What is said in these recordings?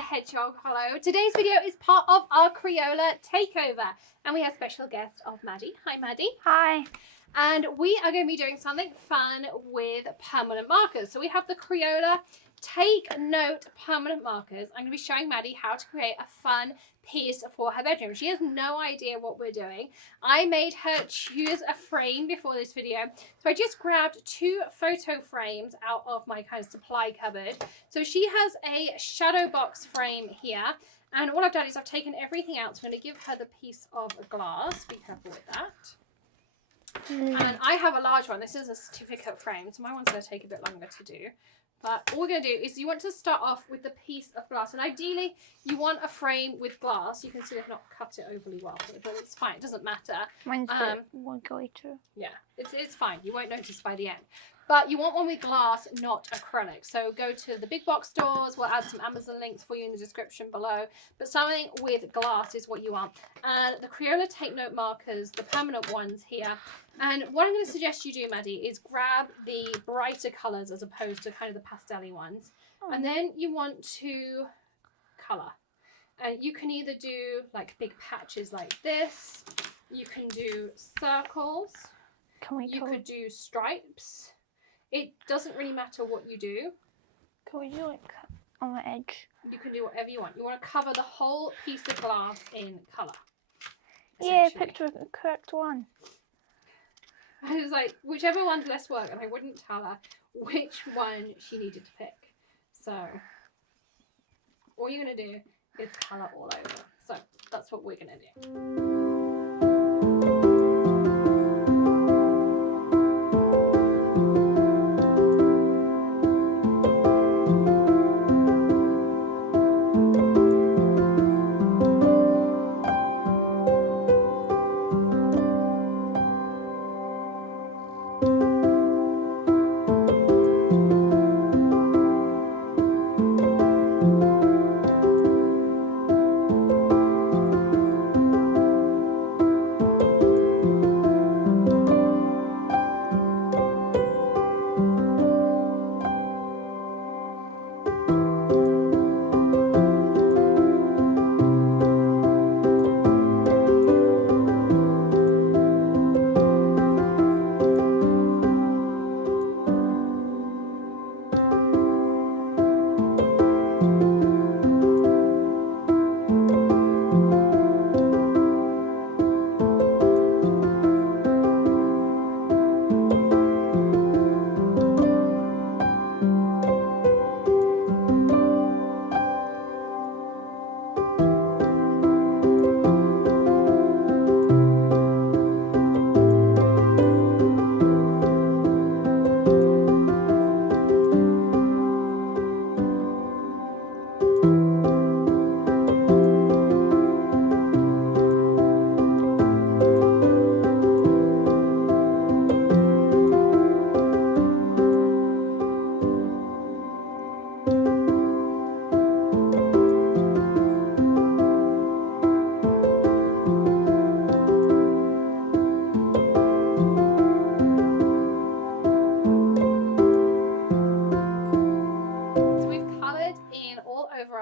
Hedgehog. Hello. Today's video is part of our Crayola takeover, and we have special guest of Maddie. Hi, Maddie. Hi. And we are going to be doing something fun with permanent markers. So we have the Crayola Take Note permanent markers. I'm going to be showing Maddie how to create a fun piece for her bedroom. She has no idea what we're doing. I made her choose a frame before this video. So I just grabbed 2 photo frames out of my kind of supply cupboard. So she has a shadow box frame here. And all I've done is I've taken everything out. So I'm going to give her the piece of glass. Be careful with that. And I have a large one. This is a certificate frame. So my one's going to take a bit longer to do. But all we're going to do is you want to start off with the piece of glass. And ideally, you want a frame with glass. You can see they've not cut it overly well, but it's fine. It doesn't matter. Mine's one going to. Yeah, it's fine. You won't notice by the end. But you want one with glass, not acrylic. So go to the big box stores. We'll add some Amazon links for you in the description below. But something with glass is what you want. And the Crayola Take Note markers, the permanent ones here. And what I'm going to suggest you do, Maddie, is grab the brighter colours as opposed to kind of the pastel-y ones. Oh. And then you want to colour. And you can either do like big patches like this. You can do circles. You could do stripes. It doesn't really matter what you do. Can we do like on the edge? You can do whatever you want. You want to cover the whole piece of glass in colour. Yeah, I picked the correct one. I was like, whichever one's less work, and I wouldn't tell her which one she needed to pick. So, all you're going to do is colour all over. So, that's what we're going to do.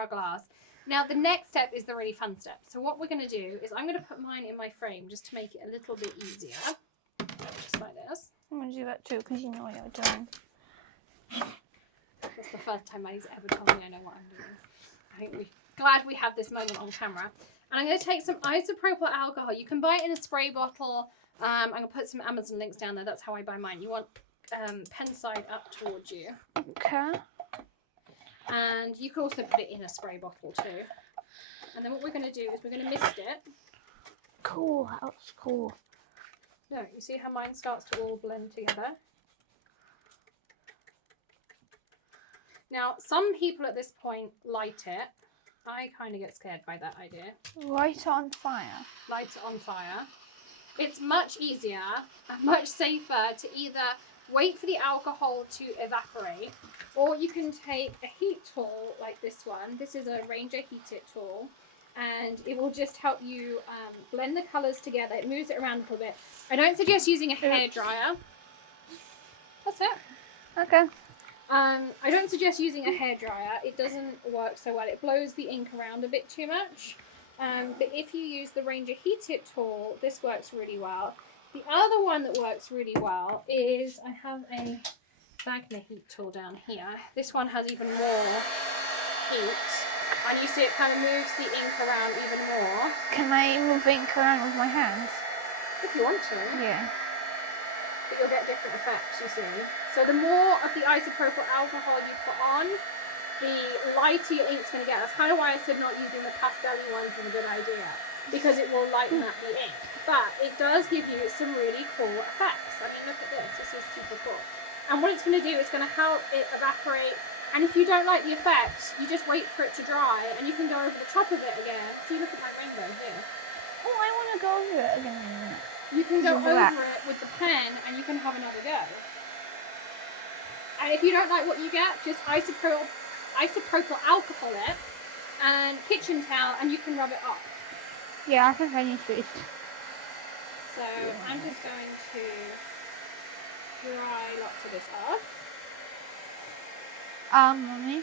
Glass. Now the next step is the really fun step. So what we're going to do is I'm going to put mine in my frame just to make it a little bit easier. Just like this. I'm going to do that too because you know what you're doing. That's the first time Maddie's ever told me I know what I'm doing. I think we're glad we have this moment on camera. And I'm going to take some isopropyl alcohol. You can buy it in a spray bottle. I'm going to put some Amazon links down there. That's how I buy mine. You want pen side up towards you. Okay. And you can also put it in a spray bottle too. And then what we're going to do is we're going to mist it. Cool, that's cool. No, you see how mine starts to all blend together? Now, some people at this point light it. I kind of get scared by that idea. Light it on fire. Light it on fire. It's much easier and much safer to either wait for the alcohol to evaporate, or you can take a heat tool like this one. This is a Ranger Heat It tool, and it will just help you blend the colours together. It moves it around a little bit. I don't suggest using a hairdryer. That's it. Okay. I don't suggest using a hairdryer. It doesn't work so well. It blows the ink around a bit too much. But if you use the Ranger Heat Tip tool, this works really well. The other one that works really well is I have a Magna Heat tool down here. This one has even more heat. And you see it kind of moves the ink around even more. Can I move ink around with my hands? If you want to. Yeah. But you'll get different effects, you see. So the more of the isopropyl alcohol you put on, the lighter your ink's going to get. That's kind of why I said not using the pastel-y ones is a good idea, because it will lighten up the ink. But it does give you some really cool effects. I mean, look at this. This is super cool. And what it's going to do is going to help it evaporate. And if you don't like the effect, you just wait for it to dry, and you can go over the top of it again. See, look at my rainbow here. Oh, I want to go over it again in a minute. You can go It's black. over it with the pen, and you can have another go. And if you don't like what you get, just isopropyl alcohol it and kitchen towel, and you can rub it off. Yeah, I think I need to. So I'm just going to dry lots of this off. Mummy.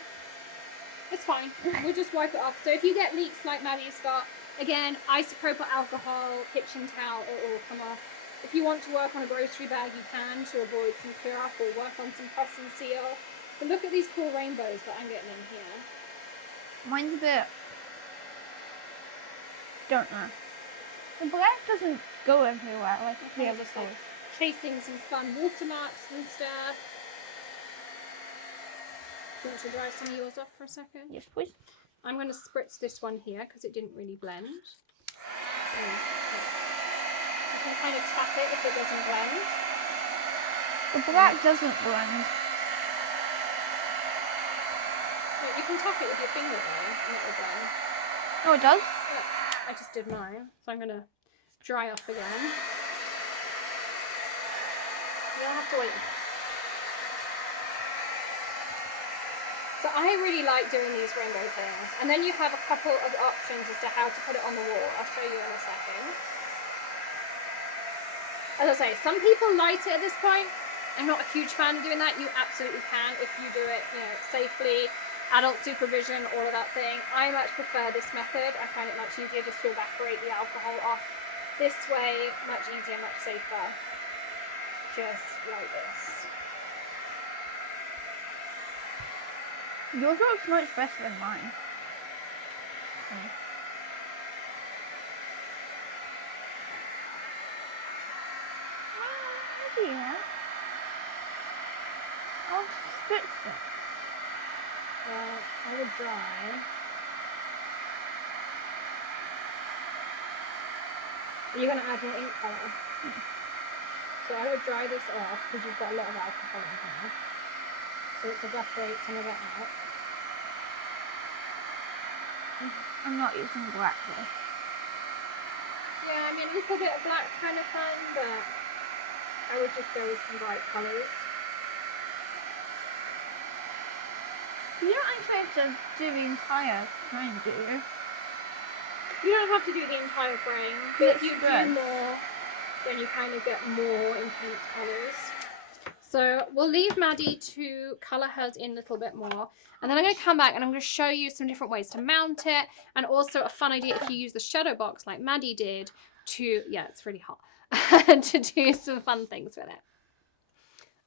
It's fine. We'll just wipe it off. So if you get leaks like Maddie's got, again, isopropyl alcohol, kitchen towel, it will come off. If you want to work on a grocery bag, you can to avoid some clear off, or work on some press and seal. But look at these cool rainbows that I'm getting in here. Mine's a bit. Don't know. The black doesn't go everywhere like the other Just like colors. chasing some fun watermarks and stuff. Do you want to dry some of yours off for a second? Yes, please. I'm going to spritz this one here because it didn't really blend. You can kind of tap it if it doesn't blend. The black doesn't blend. No, you can tap it with your finger though, and it will blend. Oh, it does? Yeah, I just did mine, so I'm going to dry off again. You'll have to wait. So I really like doing these rainbow things. And then you have a couple of options as to how to put it on the wall. I'll show you in a second. As I say, some people light it at this point. I'm not a huge fan of doing that. You absolutely can if you do it, safely, adult supervision, all of that thing. I much prefer this method. I find it much easier just to evaporate the alcohol off this way. Much easier, much safer. Just like this. Yours looks much better than mine. Okay. Yeah. I'll fix it. Well, I would dry. You're going to add more ink colour. So I would dry this off because you've got a lot of alcohol in here. So it's evaporate some of it out. I'm not using black though. Yeah, I mean a little bit of black kind of fun, but I would just go with some bright colours. You don't actually have to do the entire frame, do you? You don't have to do the entire frame, but if you do more, then you kind of get more intense colours. So we'll leave Maddie to colour hers in a little bit more, and then I'm going to come back and I'm going to show you some different ways to mount it, and also a fun idea if you use the shadow box like Maddie did to, yeah, it's really hot, to do some fun things with it.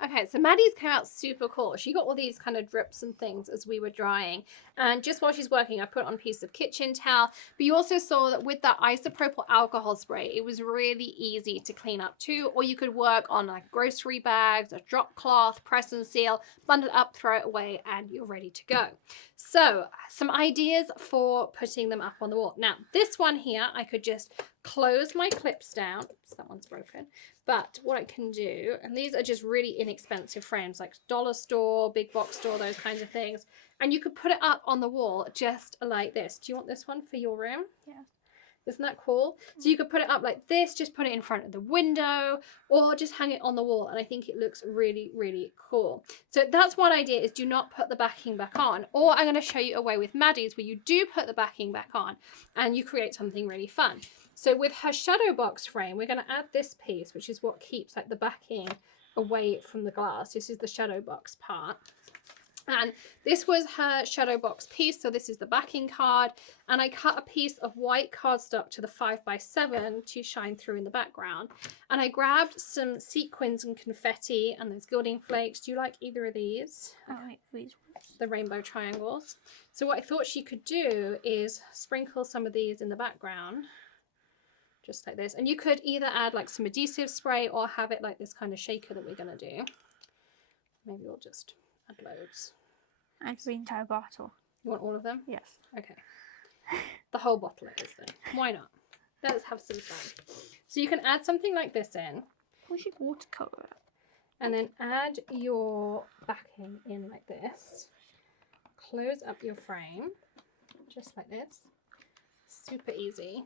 Okay, so Maddie's came out super cool. She got all these kind of drips and things as we were drying. And just while she's working, I put on a piece of kitchen towel. But you also saw that with that isopropyl alcohol spray, it was really easy to clean up too. Or you could work on like grocery bags, a drop cloth, press and seal, bundle it up, throw it away, and you're ready to go. So some ideas for putting them up on the wall. Now, this one here, I could just close my clips down. Oops, that one's broken. But what I can do, and these are just really inexpensive frames, like dollar store, big box store, those kinds of things. And you could put it up on the wall just like this. Do you want this one for your room? Yeah. Isn't that cool? So you could put it up like this, just put it in front of the window, or just hang it on the wall. And I think it looks really, really cool. So that's one idea, is do not put the backing back on. Or I'm going to show you a way with Maddie's where you do put the backing back on and you create something really fun. So with her shadow box frame, we're going to add this piece, which is what keeps like the backing away from the glass. This is the shadow box part. And this was her shadow box piece, so this is the backing card, and I cut a piece of white cardstock to the 5x7 to shine through in the background, and I grabbed some sequins and confetti and those gilding flakes. Do you like either of these? I like these ones. The rainbow triangles. So what I thought she could do is sprinkle some of these in the background, just like this, and you could either add like some adhesive spray or have it like this kind of shaker that we're going to do. Maybe we'll just add loads. And the entire bottle. You want all of them? Yes. Okay. The whole bottle it is then. Why not? Let's have some fun. So you can add something like this in. We should watercolor it. And then add your backing in like this. Close up your frame. Just like this. Super easy.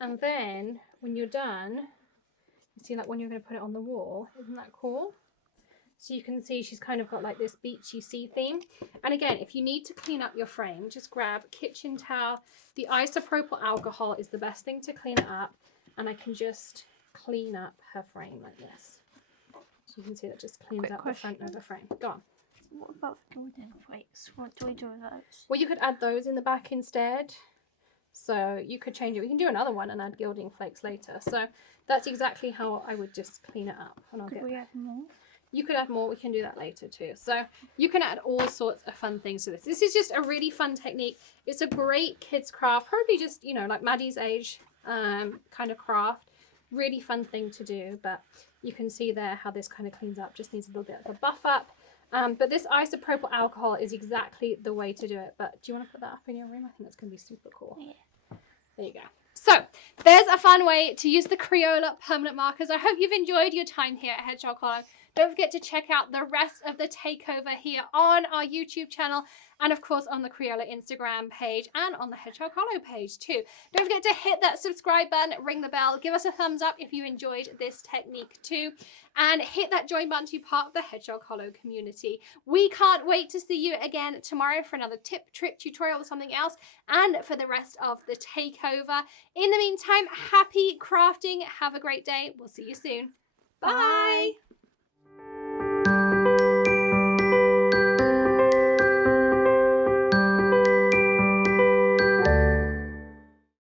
And then when you're done, you see like when you're going to put it on the wall. Isn't that cool? So you can see she's kind of got like this beachy sea theme. And again, if you need to clean up your frame, just grab a kitchen towel. The isopropyl alcohol is the best thing to clean it up. And I can just clean up her frame like this. So you can see that just cleans up the front of the frame. Go on. What about the golden flakes? What do we do with those? Well, you could add those in the back instead. So you could change it. We can do another one and add gilding flakes later. So that's exactly how I would just clean it up. And Could we add more? You could add more. We can do that later too. So you can add all sorts of fun things to this. This is just a really fun technique. It's a great kids craft, probably just, you know, like Maddie's age kind of craft. Really fun thing to do. But you can see there how this kind of cleans up. Just needs a little bit of a buff up. But this isopropyl alcohol is exactly the way to do it. But do you want to put that up in your room? I think that's going to be super cool. Yeah. There you go. So there's a fun way to use the Crayola permanent markers. I hope you've enjoyed your time here at Hedgehog Hollow. Don't forget to check out the rest of the takeover here on our YouTube channel and of course on the Crayola Instagram page and on the Hedgehog Hollow page too. Don't forget to hit that subscribe button, ring the bell, give us a thumbs up if you enjoyed this technique too, and hit that join button to be part of the Hedgehog Hollow community. We can't wait to see you again tomorrow for another tip, trick, tutorial or something else, and for the rest of the takeover. In the meantime, happy crafting. Have a great day. We'll see you soon. Bye. Bye.